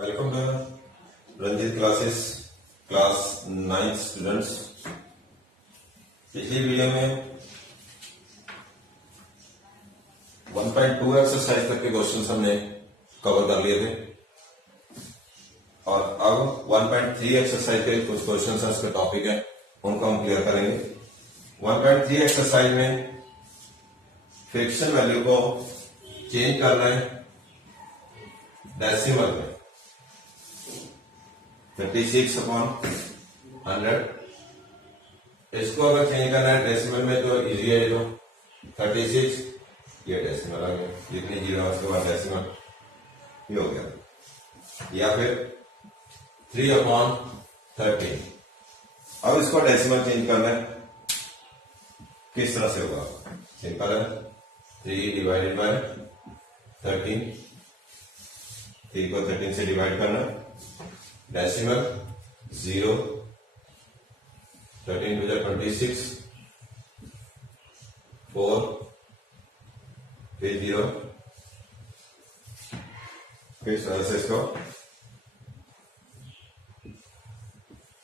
Welcome to Ranjeet classes class 9 students. पिछली video में 1.2 exercise तक के क्वेश्चंस हमने कवर कर लिए थे और अब 1.3 एक्सरसाइज के कुछ क्वेश्चंस हैं, उसके टॉपिक है, उनको हम क्लियर करेंगे। 1.3 एक्सरसाइज में फ्रिक्शन वैल्यू को चेंज करना है डेसिमल में 36/100। इसको अगर चेंज करना है डेसिमल में तो इजी है। जो 36 ये डेसिमल आ गया, जितनी जीरो उसके बाद डेसिमल ये हो गया, या फिर 3/13। अब इसको डेसिमल चेंज करना है, किस तरह से होगा? सिंपल है, 3 डिवाइडेड बाय 13, 3 को 13 से डिवाइड करना, डेसिमल 0, 13 to 26, 4, फिर 0, फिर तरह से इसको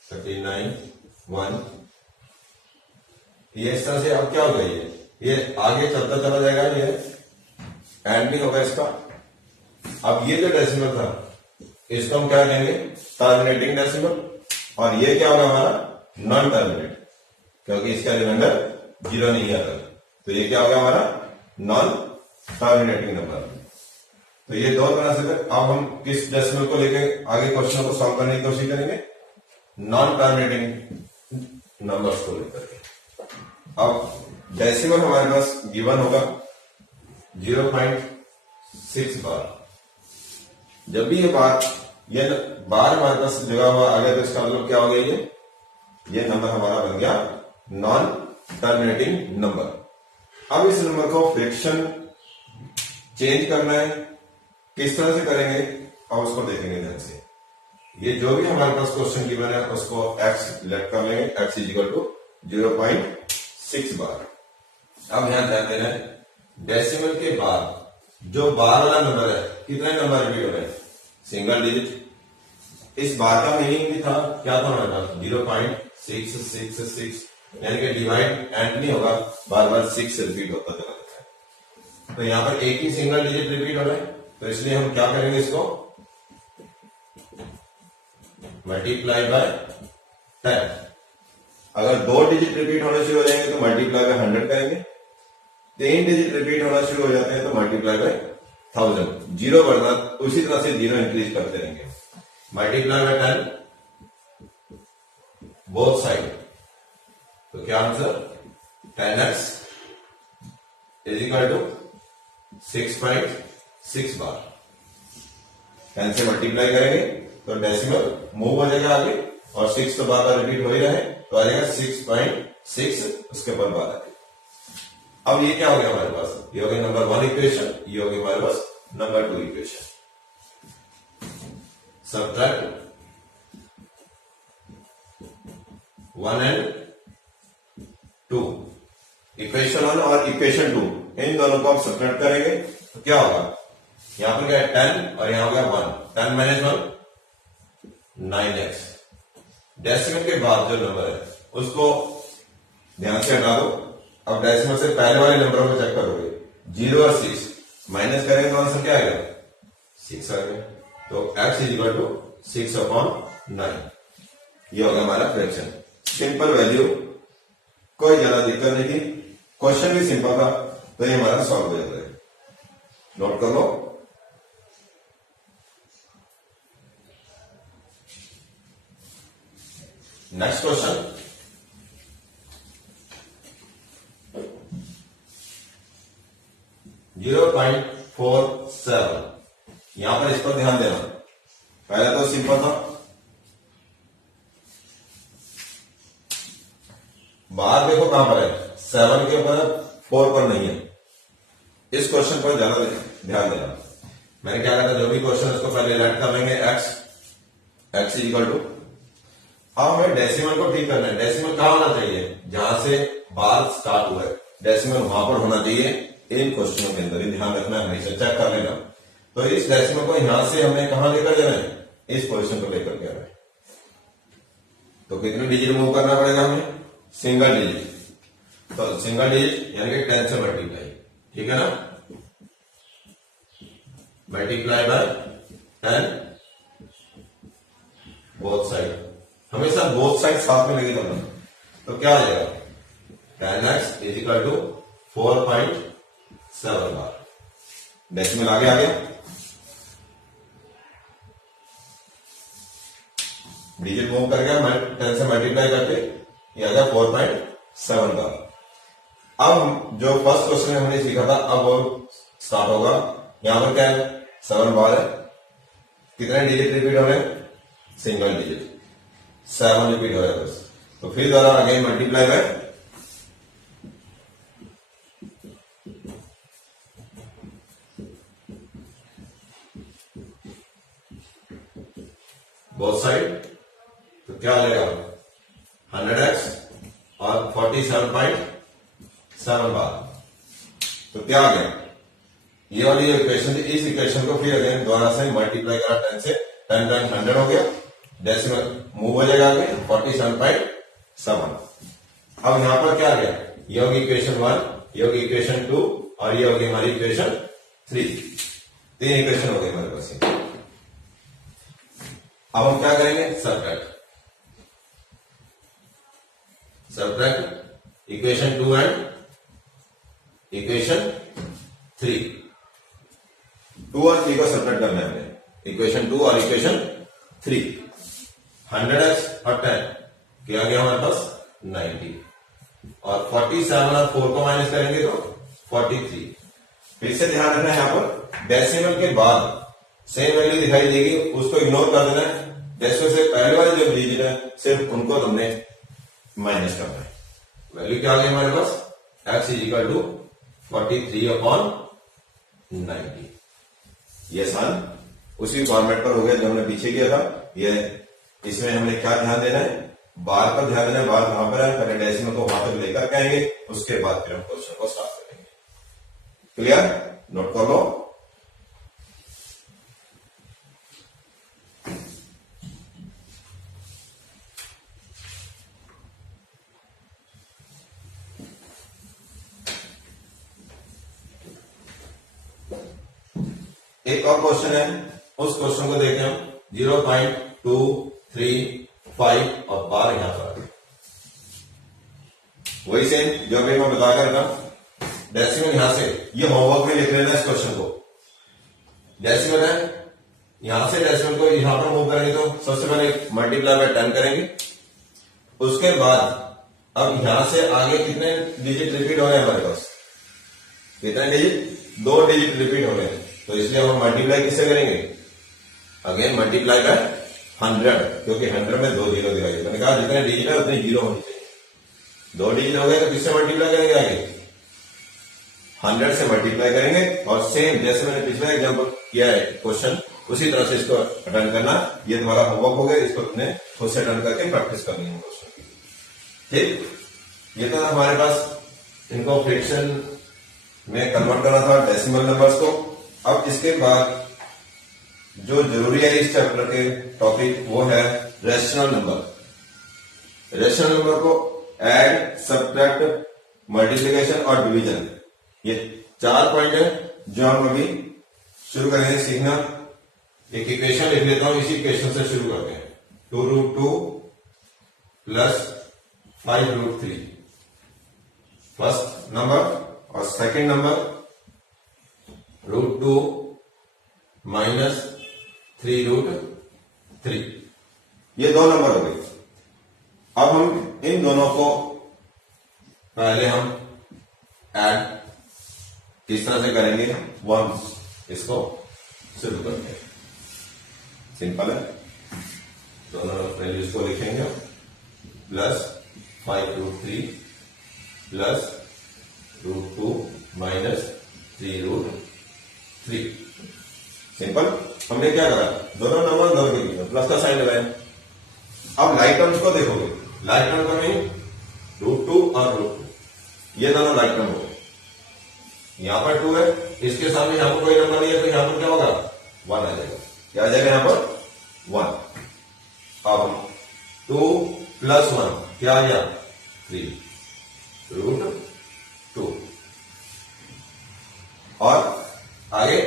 39, 1। ये इस तरह से अब क्या हो गई है, ये आगे चलता चला जाएगा, ये एंड नहीं होगा इसका। अब ये जो डेसिमल था इसको हम क्या कहेंगे? Terminating decimal. और ये क्या होगा हमारा? नॉन टर्मिनेट, क्योंकि इसका रिमाइंडर 0 नहीं आता, तो ये क्या होगा हमारा? Non terminating number. तो ये दो तरह से। अब हम किस डेसिमल को लेके आगे क्वेश्चन को सॉल्व करने की कोशिश करेंगे? नॉन टर्मिनेटिंग नंबर्स को लेकर। अब डेसिमल हमारे पास गिवन होगा 0.6 बार। जब भी ये बार हमारे पास जगह हुआ आ गया तो इसका मतलब क्या हो गया? ये नंबर हमारा बन गया नॉन टर्मिनेटिंग नंबर। अब इस नंबर को फ्रिक्शन चेंज करना है, किस तरह से करेंगे अब उसको देखेंगे ध्यान से। ये जो भी हमारे पास क्वेश्चन गिवन है उसको x लेट कर लेंगे, x इक्वल टू 0.6 बार। अब ध्यान देना है, डेसिमल के बाद जो बार वाला नंबर है, कितने नंबर रिपीट हो रहे हैं? Single digit. इस बार का मीनिंग भी था, क्या था हमारे पास? 0.666, यानी कि डिवाइड एंड नहीं होगा, बार बार 6 रिपीट होता चला जाता है। तो यहां पर एक ही सिंगल डिजिट रिपीट हो रहा है, तो इसलिए हम क्या करेंगे? इसको मल्टीप्लाई बाय 10। अगर 2 डिजिट रिपीट होने शुरू हो जाएंगे तो मल्टीप्लाई बाय 100 करेंगे। 3 डिजिट रिपीट होना शुरू हो जाते हैं तो मल्टीप्लाई बाय 1000। 0 बढ़ना, उसी तरह से 0 इंक्रीज करते रहेंगे। मल्टीप्लाई बाय 10 बोथ साइड, तो क्या answer? 10x is equal to 6.6 बार। 10 से मल्टीप्लाई करेंगे तो डेसिमल मूव हो जाएगा आगे, और 6 तो बार बार रिपीट हो ही रहे, तो आ जाएगा 6.6, उसके बाद बार आगे। अब ये क्या हो गया हमारे पास? ये हो गया नंबर 1 इक्वेशन, ये हो गया हमारे पास number 2 equation. Subtract 1 and 2, equation 1 और इक्वेशन 2, इन दोनों को हम सब्ट्रैक्ट करेंगे तो क्या होगा? यहां पर क्या है? 10 और यहां हो गया 1। 10 माइनस 1 9x। डेसिमल के बाद जो नंबर है उसको ध्यान से हटा दो। अब डेसिमल से पहले वाले नंबरों को चेक करोगे, 0 और 6 माइनस करेंगे तो आंसर क्या आएगा? 6 आ गया। तो x इज इक्वल टू 6/9। ये होगा हमारा फ्रैक्शन। सिंपल वैल्यू, कोई ज्यादा दिक्कत नहीं थी, क्वेश्चन भी सिंपल था, तो ये हमारा सॉल्व हो जाता है। नोट कर लो। Next question, .47। यहां पर इस पर ध्यान देना। पहले तो सिंपल था, बार देखो कहां पर है? 7 के ऊपर है, 4 पर नहीं है। इस क्वेश्चन पर ज्यादा ध्यान देना। मैंने क्या कहा था, जो भी क्वेश्चन उसको पहले लेट कर लेंगे x इक्वल टू। अब हमें डेसिमल को ठीक करना है। डेसिमल कहां होना चाहिए? जहां से बार स्टार्ट हुआ है, डेसिमल वहां पर होना चाहिए। इन क्वेश्चनों के अंदर ही ध्यान रखना है, हमेशा चेक कर लेना। तो इस डेसिमल को यहां से हमें कहां लेकर जाना है? इस पोजीशन को लेकर के आ रहा है। तो कितने डिजिट मूव करना पड़ेगा हमें? Single digit. तो सिंगल डिजिट यानी कि 10 से मल्टीप्लाई, ठीक है ना, मल्टीप्लाई बाय 10 बोथ साइड, हमेशा बोथ साइड साथ में लेके चलना। तो क्या आ जाएगा? 10x इज इक्वल टू 4.7 बार। डेसिमल आगे आ गया, डिजिट मूव कर गया 10 से मल्टीप्लाई करके, ये आ गया 4.7 बार। अब जो फर्स्ट क्वेश्चन में हमने सीखा था अब वो स्टार्ट होगा। यहां पर क्या है? 7 बार है, कितने डिजिट रिपीट हो रहे हैं? सिंगल डिजिट, 7 रिपीट हो रहा है बस। तो फिर द्वारा again multiply by both side. तो क्या आ जाएगा? 100x और 47.7 बार। तो क्या आ गया? ये वाली इक्वेशन थी, इस इक्वेशन को फिर अगेन दोबारा से मल्टीप्लाई करा 10 से, 10 टाइम 100 हो गया, डेसिमल मूव हो जाएगा आगे 47.7। अब यहां पर क्या आ गया? ये होगी इक्वेशन 1, ये होगी इक्वेशन 2 और ये होगी हमारी इक्वेशन 3। 3 इक्वेशन हो गई हमारे पास। अब हम क्या करेंगे? Subtract equation 2 and equation 3। 2 और 3 को सब्ट्रैक्ट करना है हमें, इक्वेशन 2 और इक्वेशन 3। 100x और 10 क्या गया हमारे पास? 90 और 47 और 4 को माइनस करेंगे तो 43। फिर से ध्यान रखना है, यहां पर डेसिमल के बाद सेम वैल्यू दिखाई देगी, उसको इग्नोर कर देना है। डेसिमल से पहले वाले जो डिजिट है सिर्फ उनको तुमने माइनस करना है। वैल्यू क्या आ गई हमारे पास? x is equal to 43/90। ये आसान उसी फॉर्मेट पर हो गया जो हमने पीछे किया था। ये इसमें हमने क्या ध्यान देना है? बार पर ध्यान देना है। बार कहां पर है? पहले डेसिमल को वहां तक लेकर के आएंगे, उसके बाद फिर हम क्वेश्चन को स्टार्ट करेंगे। क्लियर? नोट कर लो। एक और क्वेश्चन है, उस क्वेश्चन को देखें हम। 0.235 और बार यहां पर वही सेम जो अभी मैं बताकर था। डेसिमल यहां से, ये होमवर्क में लिख लेना इस क्वेश्चन को। डेसिमल है, यहां से डेसिमल को यहां पर मूव करेंगे तो सबसे पहले मल्टीप्लाई बाय 10 करेंगे। उसके बाद अब यहां से आगे कितने डिजिट रिपीट हो रहे हैं हमारे पास? कितने डिजिट? 2 डिजिट रिपीट हो रहे हैं। तो इसलिए हम मल्टीप्लाई किससे करेंगे? अगेन मल्टीप्लाई बाय 100, क्योंकि 100 में 2 जीरो दिखाई। मैंने कहा जितने डिजिट है उतने जीरो होनी चाहिए। 2 डिजिट हो गए तो किससे मल्टीप्लाई करेंगे? आगे 100 से मल्टीप्लाई करेंगे। और सेम जैसे मैंने पिछला एग्जाम्पल किया है क्वेश्चन, उसी तरह से इसको अटेंड करना। ये तुम्हारा होमवर्क हो गया, इसको तुमने खुद से अटेंड करके प्रैक्टिस करनी है क्वेश्चन की। ठीक, ये तो हमारे पास इनको फ्रैक्शन में कन्वर्ट करना था, डेसिमल नंबर्स को। अब इसके बाद जो जरूरी है इस चैप्टर के टॉपिक वो है रेशनल नंबर। रेशनल नंबर को ऐड, सब्ट्रैक्ट, मल्टीप्लिकेशन और डिवीजन, ये 4 पॉइंट है जो हम अभी शुरू करेंगे सीखना। एक इक्वेशन लिख लेता हूं, इसी इक्वेशन से शुरू करते हैं। 2√2 प्लस 5√3 फर्स्ट नंबर, और सेकंड नंबर √2 माइनस 3√3। ये 2 नंबर हो गए। अब हम इन दोनों को पहले हम ऐड किस तरह से करेंगे? 1 इसको शुरू करते हैं। सिंपल है, दोनों वैल्यूज को लिखेंगे। Plus 5√3 plus √2 minus 3√3। सिंपल। हमने क्या करा? दोनों नंबर दोनों के बीच में प्लस का साइन लगाया। अब लाइक टर्म्स को देखोगे, लाइक टर्म का मीन √2 और √2, ये दोनों लाइक टर्म हो गए। यहां पर 2 है, इसके सामने यहां पर कोई नंबर नहीं है, तो यहां पर क्या होगा? 1 आ जाएगा। क्या आ जाएगा? यहां पर 1। अब 2 प्लस 1 क्या आ गया 3 रूट 2। और आगे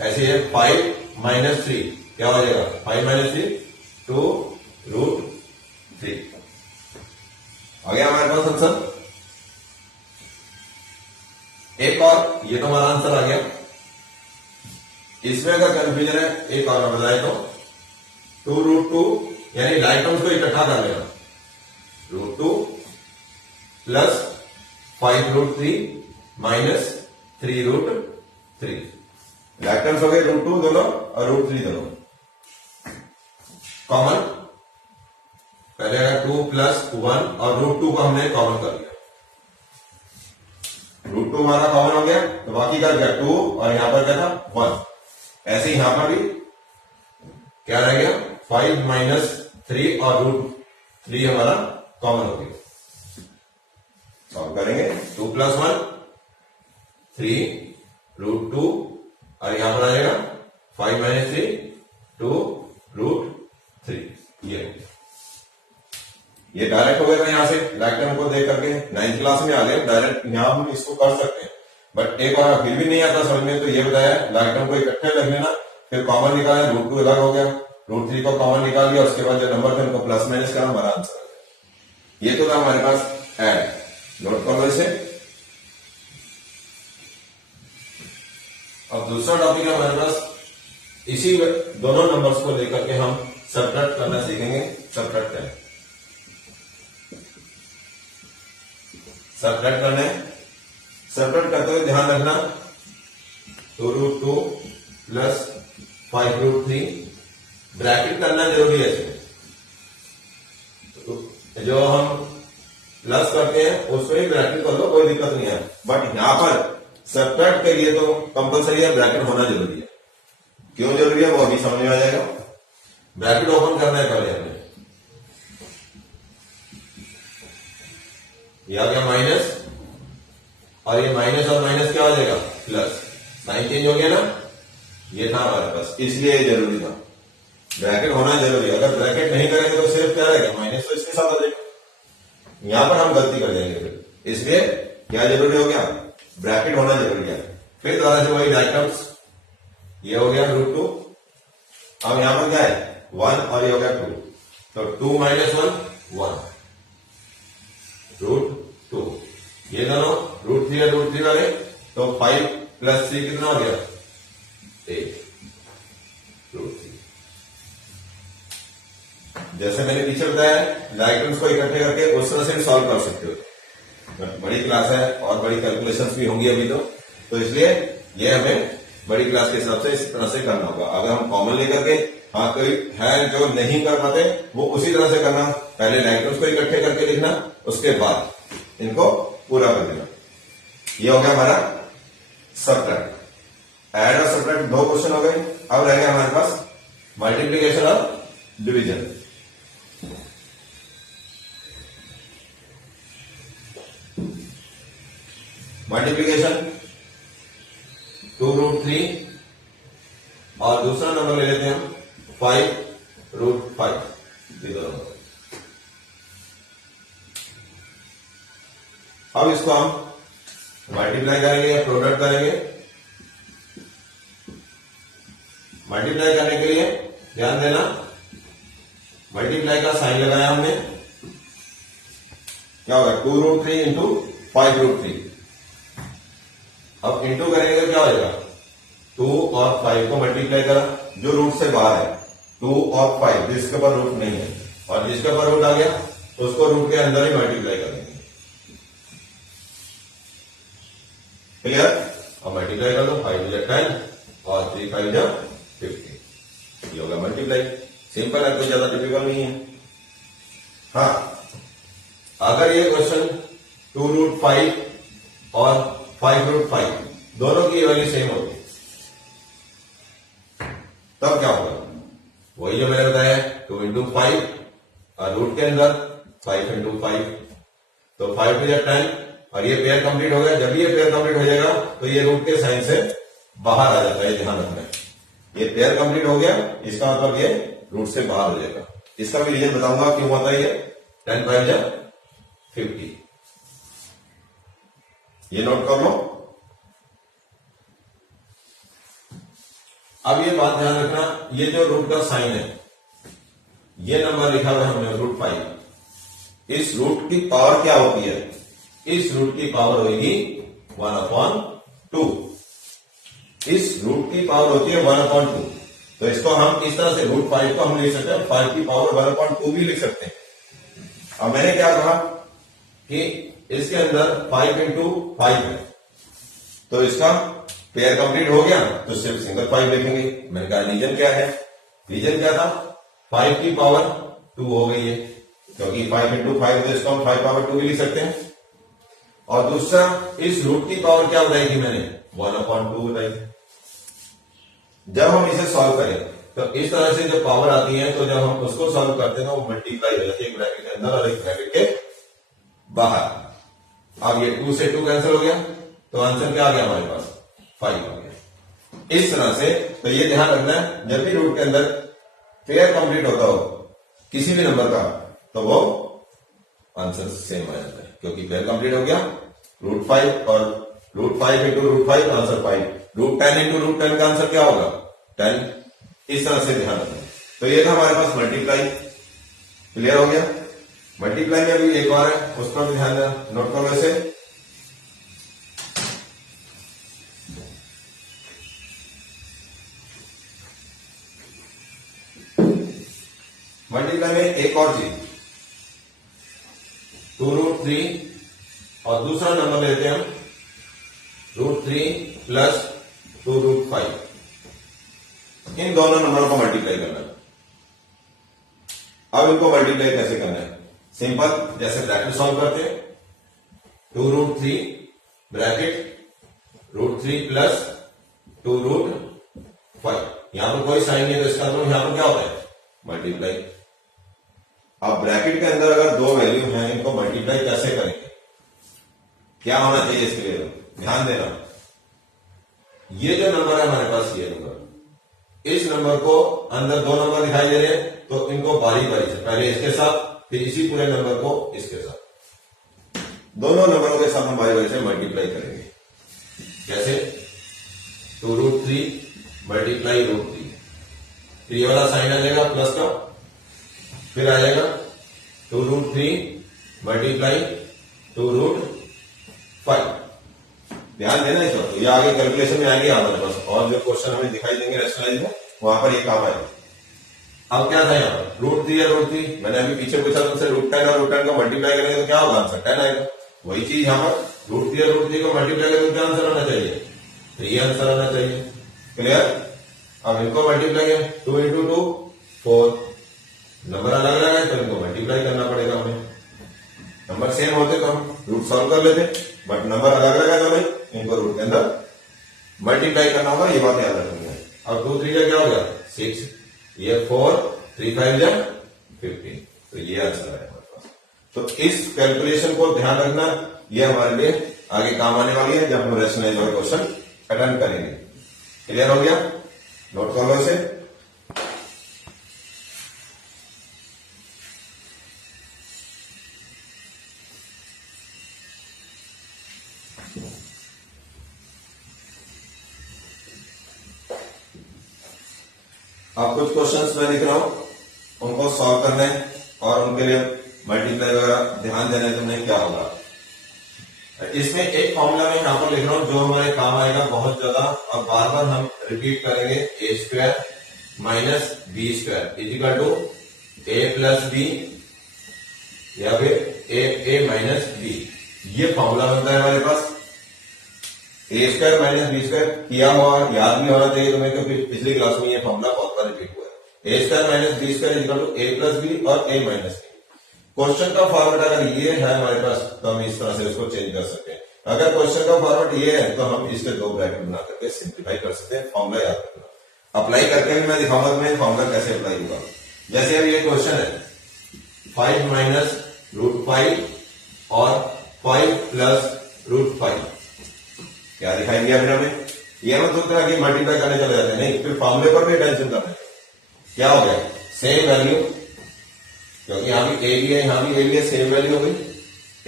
ऐसे है 5 माइनस 3 क्या हो जाएगा 5 माइनस 3 2 रूट 3। आ गया हमारे पास आंसर। एक और, ये तो हमारा आंसर आ गया। इसमें अगर कंफ्यूजन है एक और मैं बताए तो 2 रूट 2 यानी लाइक टर्म्स को इकट्ठा कर लेना, root 2 plus 5 root 3 minus 3 root 3। Like terms हो गए रूट 2 दोनों और रूट 3 दोनों। कॉमन पहले अगर 2 प्लस 1 और रूट 2 को हमने कॉमन कर लिया, रूट 2 हमारा कॉमन हो गया तो बाकी का क्या 2 और यहां पर क्या था 1। ऐसे ही यहां पर भी क्या रह गया 5 माइनस 3 और रूट 3 हमारा कॉमन हो गया। सॉल्व करेंगे 2 प्लस 1 3 रूट 2 और यहां पर आ जाएगा 5 माइनस 3 2 रूट 3। ये डायरेक्ट हो गया था यहां से लाइक टर्म को देख करके 9th क्लास में आ गए डायरेक्ट यहां हम इसको कर सकते हैं। बट एक बार फिर भी नहीं आता समझ में तो ये बताया लाइक टर्म को इकट्ठे रख लेना, फिर कॉमन निकाला रूट 2 अलग हो गया, रूट 3 को कॉमन निकाल लिया, उसके बाद जो नंबर थे उनको प्लस माइनस करा, हमारा आंसर आ गया। ये तो था हमारे पास ऐड, नोट कर लो इसे। अब दूसरा टॉपिक है हमारे पास, इसी दोनों नंबर्स को लेकर के हम सबट्रैक्ट करना सीखेंगे। सबट्रैक्ट करें, सबट्रैक्ट करना है। सबट्रैक्ट करते हुए ध्यान रखना 2 रूट 2 प्लस 5 रूट 3 ब्रैकेट करना जरूरी है इसमें। तो जो हम प्लस करते हैं उसमें ही ब्रैकेट कर लो, कोई दिक्कत नहीं है। बट यहां पर सबट्रैक्ट के लिए तो कंपलसरी है, ब्रैकेट होना जरूरी है। क्यों जरूरी है वो अभी समझ में आ जाएगा। ब्रैकेट ओपन करना है पहले हमें, ये आ गया माइनस और ये माइनस और माइनस क्या हो जाएगा प्लस, साइन चेंज हो गया ना, ये था हमारे पास, इसलिए ये जरूरी था। ब्रैकेट होना जरूरी है, अगर ब्रैकेट नहीं करेंगे तो सिर्फ क्या रहेगा माइनस, तो इसके साथ आ जाएगा। यहां पर हम गलती कर देंगे फिर, इसलिए क्या जरूरी हो गया ब्रैकेट होना जरूरी है। फिर दोबारा से वही डायग्राम्स, ये हो गया रूट 2, अब यहां पर क्या है 1 और ये हो गया 2, तो 2 माइनस 1 1 रूट 2, ये दोनों रूट 3 और रूट 3 वाले, तो 5 प्लस 3 कितना हो गया 8 रूट 3। जैसे मैंने पीछे बताया डायग्राम्स को इकट्ठे करके उस तरह से भी सॉल्व कर सकते हो। बड़ी क्लास है और बड़ी कैलकुलेशंस भी होंगी अभी तो इसलिए ये हमें बड़ी क्लास के हिसाब से इस तरह से करना होगा। अगर हम कॉमन लेकर के हाँ कोई है जो नहीं कर पाते वो उसी तरह से करना, पहले डायग्राम्स को इकट्ठे करके लिखना, उसके बाद इनको पूरा कर देना। ये हो गया हमारा सबट्रैक्ट। ऐड और सबट्रैक्ट 2 क्वेश्चन हो गए। अब रह गया हमारे पास मल्टीप्लीकेशन और डिवीजन। मल्टीप्लीकेशन 2 रूट 3 और दूसरा नंबर ले लेते हैं हम 5 रूट 5, ये दोनों। अब इसको हम मल्टीप्लाई करेंगे या प्रोडक्ट करेंगे। मल्टीप्लाई करने के लिए ध्यान देना, मल्टीप्लाई का साइन लगाया हमने, क्या होगा 2 रूट 3 इंटू 5 रूट 3। अब इंटू करेंगे तो क्या हो जाएगा 2 और 5 को मल्टीप्लाई करा, जो रूट से बाहर है 2 और 5, जिसके ऊपर रूट नहीं है, और जिसके ऊपर रूट आ गया उसको रूट के अंदर ही मल्टीप्लाई करेंगे। क्लियर? अब मल्टीप्लाई कर लो, 5 जा 10 और 3 5 जा 50, ये होगा मल्टीप्लाई। सिंपल है, कोई ज्यादा डिफिकल्ट नहीं है। हाँ, अगर ये क्वेश्चन 2 रूट 5 और 5 रूट 5 दोनों की वैल्यू सेम होगी तब क्या होगा, वही जो मैंने बताया 2 इंटू 5 और रूट के अंदर 5 इंटू 5, तो 5 टू 10 और ये पेयर कंप्लीट हो गया। जब ये पेयर कंप्लीट हो जाएगा तो ये रूट के साइन से बाहर आ जाता है, ध्यान रखना है। ये पेयर कंप्लीट हो गया, इसका मतलब ये रूट से बाहर हो जाएगा। इसका भी रीजन बताऊंगा क्यों होता है ये। 10 5 जा 50, ये नोट कर लो। अब ये बात ध्यान रखना, ये जो रूट का साइन है, ये नंबर लिखा हुआ है हमने √5, इस रूट की पावर क्या होती है? इस रूट की पावर होगी 1/2। इस रूट की पावर होती है 1/2। तो इसको हम इस तरह से √5 को हम लिख सकते हैं 5 की पावर 1/2 भी लिख सकते हैं। अब मैंने क्या कहा कि इसके अंदर 5 × 5 है, तो इसका पेयर कंप्लीट हो गया तो सिर्फ सिंगल 5 लिखेंगे। मैंने कहा रीजन क्या है? रीजन क्या था? 5 की पावर 2 हो गई है, क्योंकि 5 × 5 तो इसको हम 5 पावर 2 भी लिख सकते हैं। और दूसरा, इस रूट की पावर क्या बताई थी मैंने? 1/2 बताई। जब हम इसे सॉल्व करें तो इस तरह से जब पावर आती है, तो जब हम उसको सॉल्व करते हैं तो वो मल्टीप्लाई हो जाती है, एक ब्रैकेट के अंदर और एक ब्रैकेट के बाहर। अब ये 2 से 2 कैंसिल हो गया, तो आंसर क्या आ गया हमारे पास? 5 आ गया। इस तरह से तो ये ध्यान रखना है, जब भी रूट के अंदर पेयर कंप्लीट होता हो किसी भी नंबर का, तो वो आंसर सेम आ जाता है, क्योंकि पेयर कंप्लीट हो गया। √5 और √5 × √5 आंसर 5, √10 × √10 का आंसर क्या होगा? 10। इस तरह से ध्यान रखना। तो ये था हमारे पास मल्टीप्लाई, क्लियर हो गया। मल्टीप्लाई में अभी एक और है, उस पर भी ध्यान देना, नोट करो इसे। मल्टीप्लाई में एक और चीज, 2√3 और दूसरा नंबर लेते हैं हम √3 + 2√5। इन दोनों नंबरों को मल्टीप्लाई करना है। अब इनको मल्टीप्लाई कैसे करना है? सिंपल, जैसे ब्रैकेट सॉल्व करते हैं, 2√3 ब्रैकेट √3 + 2√5। यहां पर कोई साइन नहीं है, तो इसका मतलब यहां पर क्या होता है? मल्टीप्लाई। अब ब्रैकेट के अंदर अगर दो वैल्यू हैं, इनको मल्टीप्लाई कैसे करेंगे? क्या होना चाहिए इसके लिए? ध्यान देना, ये जो नंबर है हमारे पास, ये नंबर, इस नंबर को अंदर दो नंबर दिखाई दे रहे हैं, तो इनको बारी बारी से पहले इसके साथ, फिर इसी पूरे नंबर को इसके साथ, दोनों नंबरों के साथ हम बारी बारी से मल्टीप्लाई करेंगे। कैसे? 2√3 मल्टीप्लाई √3, फिर ये वाला साइन आ जाएगा प्लस का, फिर आ जाएगा 2√3 मल्टीप्लाई 2√5। ध्यान देना इस वक्त, ये आगे कैलकुलेशन में आएंगे हमारे पास, और जो क्वेश्चन हमें दिखाई देंगे रेशनलाइज में, वहां पर ये काम आएगा। अब क्या था यहाँ पर? √3 या √3, मैंने अभी पीछे पूछा तुमसे, √10 और √10 को मल्टीप्लाई करेंगे तो क्या होगा आंसर? 10 आएगा। वही चीज यहाँ पर √3 और √3 को मल्टीप्लाई करेंगे तो क्या आंसर आना चाहिए? 3 आंसर आना चाहिए। क्लियर? अब इनको मल्टीप्लाई करें, 2 × 2 4, नंबर अलग अलग है तो इनको मल्टीप्लाई करना पड़ेगा हमें। नंबर सेम होते तो हम रूट सॉल्व कर लेते, बट नंबर अलग अलग है तो नहीं, इनको रूट के अंदर मल्टीप्लाई करना होगा, ये बात याद रखनी है। अब 2 3 क्या हो गया? 6, ये 4, 3 5 जा 15, तो ये आंसर है हमारे पास। तो इस कैलकुलेशन को ध्यान रखना, ये हमारे लिए आगे काम आने वाली है जब हम रेशनलाइज वाले क्वेश्चन अटेम्प्ट करेंगे। क्लियर हो गया? नोट कर लो इसे। अब कुछ क्वेश्चंस मैं लिख रहा हूं, उनको सॉल्व करना है और उनके लिए मल्टीप्लाई वगैरह ध्यान देना है तुमने क्या होगा। इसमें एक फॉर्मूला मैं यहां पर लिख रहा हूं जो हमारे काम आएगा बहुत ज्यादा, और बार बार हम रिपीट करेंगे। a² - b² = a + b या फिर a - b, ये फॉर्मूला बनता है हमारे पास। a² - b² किया हुआ याद भी होना चाहिए तुम्हें, क्योंकि पिछली क्लास में ये फॉर्मूला बहुत बार रिपीट हुआ है। a² - b² = a + b और a - b। क्वेश्चन का फॉर्मेट अगर ये है हमारे पास तो हम इस तरह से इसको चेंज कर सकते हैं। अगर क्वेश्चन का फॉर्मेट ये है तो हम इसके दो ब्रैकेट बना करके सिंप्लीफाई कर सकते हैं। फॉर्मूला याद रखना, अप्लाई करके भी मैं दिखाऊंगा तुम्हें फॉर्मूला कैसे अप्लाई होगा। जैसे अब ये क्वेश्चन है 5 - √5 और 5 + √5, क्या दिखाई दिया फिर हमें? ये मत सोचना कि मल्टीप्लाई करने चले जाते हैं, नहीं, फिर फॉर्मूले पर भी टेंशन करना है। क्या हो गया, सेम वैल्यू, क्योंकि यहां भी ए भी है, यहां भी ए भी है, सेम वैल्यू हो गई,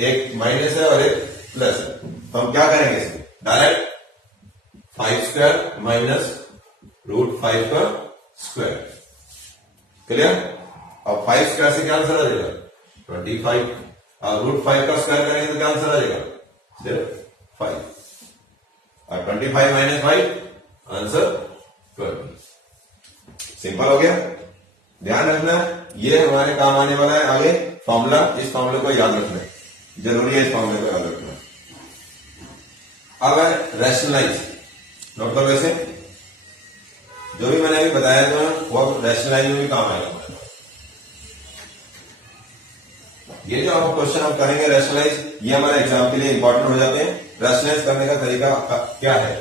एक माइनस है और एक प्लस है। तो हम क्या करेंगे इसमें, डायरेक्ट 5 स्क्वायर माइनस रूट 5 का स्क्वायर, क्लियर। अब 5 स्क्वायर से क्या आंसर आ जाएगा 25, और रूट 5 का स्क्वायर करेंगे तो क्या आंसर आ जाएगा सिर्फ 5, और 25 माइनस 5 आंसर 20। सिंपल हो गया। ध्यान रखना ये हमारे काम आने वाला है आगे फॉर्मूला, इस फॉर्मूले को याद रखना है, जरूरी है इस फॉर्मूले को याद रखना। अब है रैशनलाइज, नोट करो वैसे जो भी मैंने अभी बताया तो वो रैशनलाइज में भी काम आएगा। ये जो हम क्वेश्चन हम करेंगे रैशनलाइज, ये हमारे एग्जाम के लिए इंपॉर्टेंट हो जाते हैं। रैशनलाइज करने का तरीका क्या है,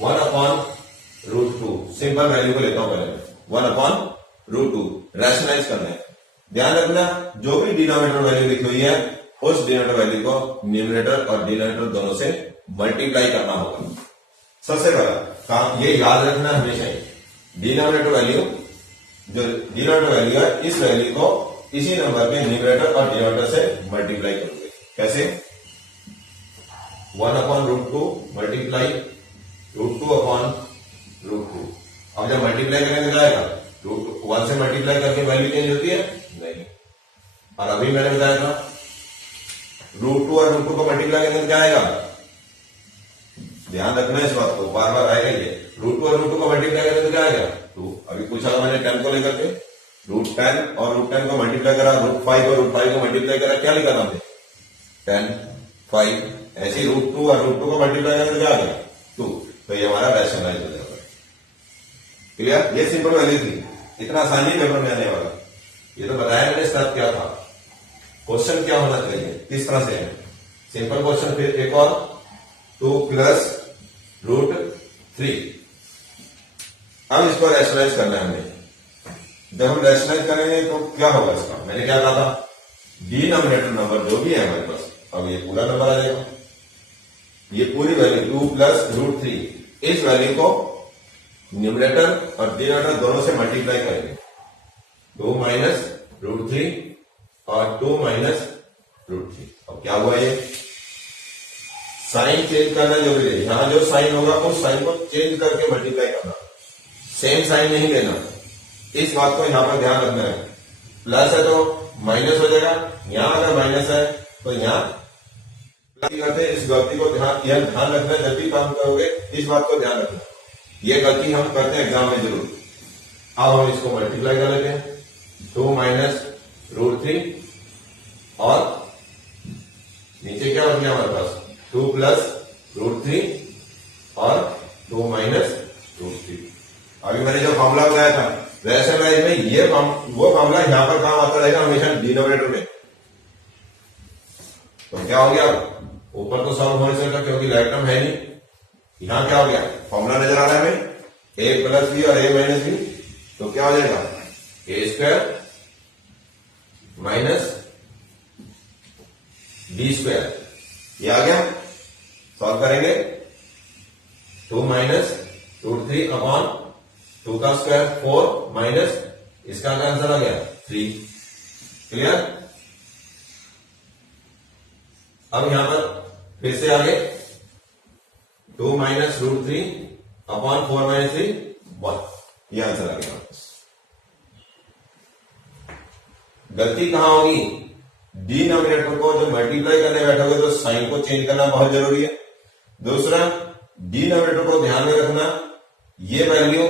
1/√2, सिंपल वैल्यू को लेता हूं पहले, 1/√2 रैशनलाइज करना है। ध्यान रखना जो भी डिनोमिनेटर वैल्यू लिखी हुई है उस डिनोमिनेटर वैल्यू को न्यूमरेटर और डिनोमिनेटर दोनों से मल्टीप्लाई करना होगा। सबसे पहला काम ये याद रखना हमेशा ही, डिनोमिनेटर वैल्यू, जो डिनोमिनेटर वैल्यू है इस वैल्यू को इसी नंबर के न्यूमरेटर और डिनोमिनेटर से मल्टीप्लाई करोगे। कैसे, 1/√2 मल्टीप्लाई √2/√2। अब जब मल्टीप्लाई करेंगे तो जाएगा √1 से मल्टीप्लाई करके वैल्यू चेंज होती है नहीं, और अभी मैंने बताया था √2 और √2 को मल्टीप्लाई करेंगे तो क्या आएगा, ध्यान रखना इस बात को, बार बार आएगा ये, √2 और √2 को मल्टीप्लाई करेंगे तो क्या आएगा 2। अभी पूछा था मैंने 10 को लेकर के, √10 और √10 को मल्टीप्लाई करा, √5 और √5 को मल्टीप्लाई करा, क्या लिखा था हमने 10 5, ऐसे ही √2 और √2 को मल्टीप्लाई करेंगे तो क्या आ गया 2। तो ये हमारा रैशनलाइज हो जाएगा। क्लियर, ये सिंपल वैल्यू थी, इतना आसानी पेपर में आने वाला, ये तो बताया मैंने स्टेप क्या था। क्वेश्चन क्या होना चाहिए, किस तरह से है, सिंपल क्वेश्चन। फिर एक और 2 + √3। अब इसको रैशनलाइज करना है हमें। जब हम रैशनलाइज करेंगे तो क्या होगा इसका, मैंने क्या कहा था, डिनोमिनेटर नंबर जो भी है हमारे पास, अब ये पूरा नंबर आ जाएगा, ये पूरी वैल्यू 2 + √3, इस वैल्यू को न्यूमरेटर और डिनोमिनेटर दोनों से मल्टीप्लाई करेंगे, 2 - √3 और 2 - √3। अब क्या हुआ, ये साइन चेंज करना जरूरी है, यहां जो साइन होगा उस साइन को चेंज करके मल्टीप्लाई करना, सेम साइन नहीं लेना, इस बात को यहां पर ध्यान रखना है। प्लस है तो माइनस हो जाएगा, यहां अगर माइनस है तो यहां करते, इस गलती को ध्यान रखना, जब भी काम करोगे इस बात को ध्यान रखना, ये गलती हम करते हैं एग्जाम में जरूर। अब हम इसको मल्टीप्लाई कर लेते हैं, 2 - √3 और नीचे क्या बच गया हमारे पास 2 + √3 और 2 - √3। अभी मैंने जो फॉर्मूला बताया था रैशनलाइज में, ये वो फॉर्मूला यहां पर काम आता रहेगा हमेशा डिनोमिनेटर में। तो क्या हो गया, ऊपर तो सॉल्व होने से क्योंकि लाइफ टर्म है नहीं, यहां क्या हो गया, फॉर्मूला नजर आ रहा है हमें, a + b और a - b, तो क्या हो जाएगा a² - b², ये आ गया। सॉल्व करेंगे 2 - √3/2 का स्क्वायर 4 माइनस इसका क्या आंसर आ गया 3। क्लियर। अब यहां पर फिर से आगे 2 - √3/4 - 3 1, ये आंसर आ गया। गलती कहां होगी, डिनोमिनेटर को जब मल्टीप्लाई करने बैठोगे तो साइन को चेंज करना बहुत जरूरी है। दूसरा, डिनोमिनेटर को ध्यान में रखना, ये वैल्यू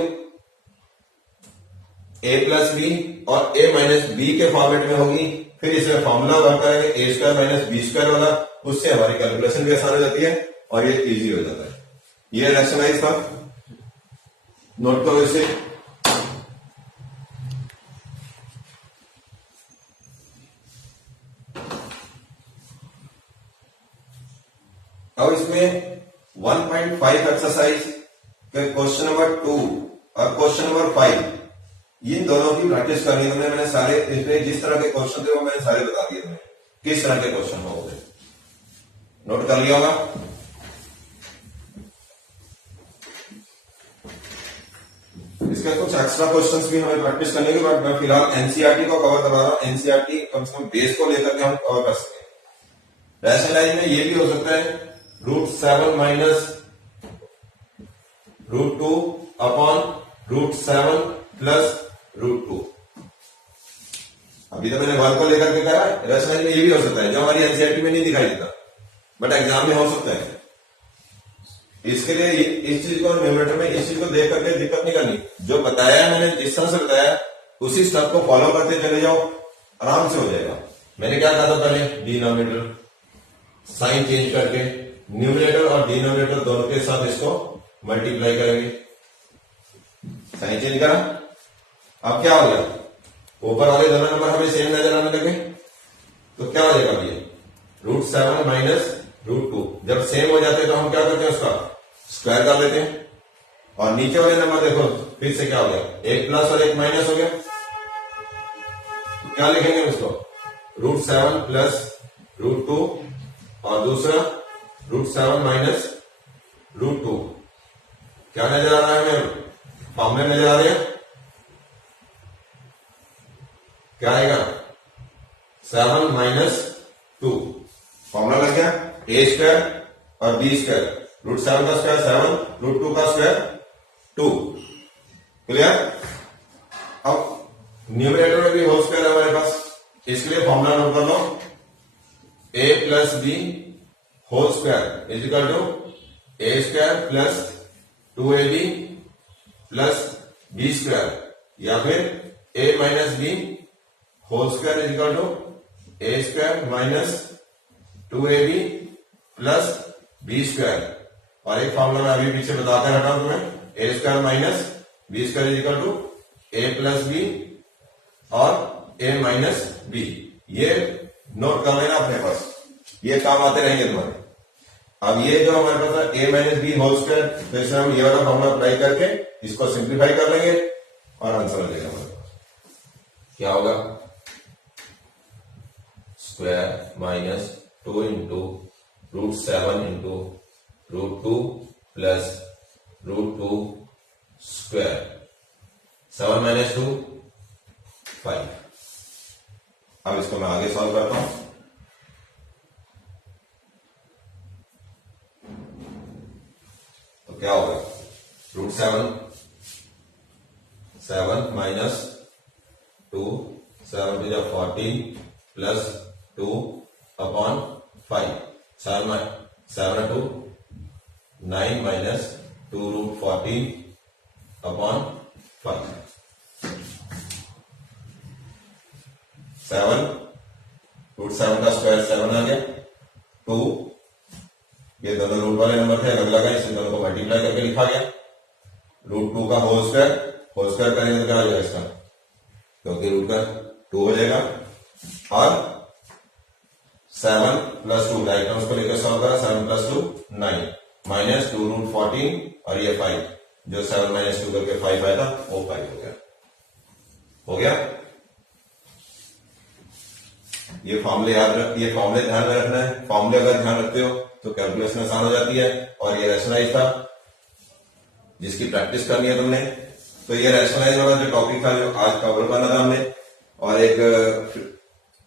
a + b और a - b के फॉर्मेट में होगी, फिर इसमें फॉर्मूला वर्क करेंगे a² - b² वाला, उससे हमारी कैलकुलेशन भी आसान हो जाती है और ये इजी हो जाता है। ये रैशनलाइज था, नोट करो इसे। अब इसमें 1.5 एक्सरसाइज के क्वेश्चन नंबर 2 और क्वेश्चन नंबर 5, इन दोनों की प्रैक्टिस करनी है। मैंने सारे इसमें जिस तरह के क्वेश्चन थे वो मैंने सारे बता दिए, मैंने किस तरह के क्वेश्चन होंगे, नोट कर लिया होगा। इसके कुछ एक्स्ट्रा क्वेश्चंस भी हमें प्रैक्टिस करने के बाद मैं फिलहाल एनसीईआरटी को कवर करवा रहा हूँ। एनसीईआरटी कम से कम बेस को लेकर के हम कवर कर सकें। रैशनलाइज में ये भी हो सकता है √7 माइनस √2 अपॉन √7 प्लस √2। अभी तो मैंने वर्ग को लेकर के करा है। रैशनलाइज में ये भी हो सकता है जो हमारी एनसीईआरटी में नहीं दिखाई देता बट एग्जाम में हो सकता है। इसके लिए इस चीज को न्यूमरेटर में इस चीज को देख करके दिक्कत नहीं करनी। जो बताया है मैंने जिस तरह से बताया उसी स्टेप को फॉलो करते चले जाओ, आराम से हो जाएगा। मैंने क्या कहा था पहले, डिनोमिनेटर साइन चेंज करके न्यूमरेटर और डिनोमिनेटर दोनों के साथ इसको मल्टीप्लाई करेंगे। साइन चेंज करा, अब क्या हो गया, ऊपर वाले दोनों नंबर हमें सेम नजर आने लगे तो क्या हो जाएगा ये √7 माइनस √2। जब सेम हो जाते हैं तो हम क्या करते हैं उसका स्क्वायर कर देते हैं। और नीचे वाले नंबर देखो फिर से क्या हो गया, एक प्लस और एक माइनस हो गया तो क्या लिखेंगे उसको √7 प्लस √2 और दूसरा √7 माइनस √2। क्या नजर आ रहा है हमें, फॉर्मूले नजर आ रहे हैं। क्या आएगा 7 माइनस 2, फॉर्मूला लग गया a स्क्वायर और b स्क्वायर। √7 का स्क्वायर 7, √2 का स्क्वायर 2। क्लियर। अब न्यूमरेटर में भी होल स्क्वायर है हमारे पास, इसके लिए फॉर्मूला नोट कर लो a plus b whole square is equal to a square plus 2ab plus b square, या फिर a minus b whole square is equal to a square minus 2ab plus b square. और एक formula मैं अभी पीछे बताते रहता हूं तुम्हें, a square minus b square is equal to a plus b और a माइनस b। ये नोट कर लेना अपने पास, ये काम आते रहेंगे तुम्हारे। अब ये जो हमारे पास है a minus b whole square, तो इसमें हम ये वाला फॉर्मूला अप्लाई करके इसको सिंप्लीफाई कर लेंगे और आंसर आ जाएगा हमारे पास। क्या होगा, square minus 2 into √7 into √2 plus √2 square, 7 minus 2 5। अब इसको मैं आगे सॉल्व करता हूं। तो क्या होगा √7 minus 2, 7 to 14 plus 2 upon 5, 7 to 9 minus 2√14 upon 5। 7 √7 का स्क्वायर 7 आ गया, 2 ये दोनों रूट वाले नंबर थे, अलग लगा, इसे दोनों को मल्टीप्लाई करके लिखा गया। √2 का होल स्क्वायर करेंगे तो क्या हो जाएगा इसका, क्योंकि रूट का 2 हो जाएगा। और 7 प्लस 2 राइट टर्म्स को लेकर सॉल्व करा, 7 प्लस 2 9 माइनस 2√14 और ये 5, जो 7 माइनस 2 करके 5 आया था वो 5 हो गया। ये फॉर्मूले ध्यान में रखना है। फॉर्मूले अगर ध्यान रखते हो तो कैलकुलेशन आसान हो जाती है। और ये रैशनलाइज था जिसकी प्रैक्टिस करनी है तुमने, तो ये रैशनलाइज वाला जो टॉपिक था जो आज कवर करना था हमने, और एक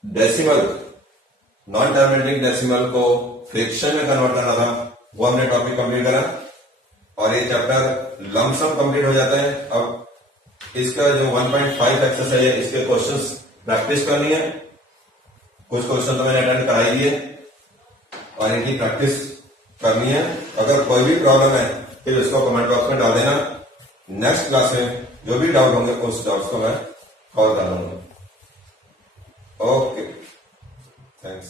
डेसिमल नॉन टर्मिनेटिंग डेसिमल को फ्रैक्शन में कन्वर्ट करना था, वो हमने टॉपिक कंप्लीट करा। और ये चैप्टर लमसम कंप्लीट हो जाता है। अब इसका जो 1.5 एक्सरसाइज है इसके क्वेश्चंस प्रैक्टिस करनी है। कुछ क्वेश्चन तो मैंने अटेंड कराई दिए और इनकी प्रैक्टिस करनी है। अगर कोई भी प्रॉब्लम है फिर इसको कमेंट बॉक्स में डाल देना। नेक्स्ट क्लास में जो भी डाउट होंगे उस डाउट्स को मैं कॉल कर लूंगा। Okay, thanks.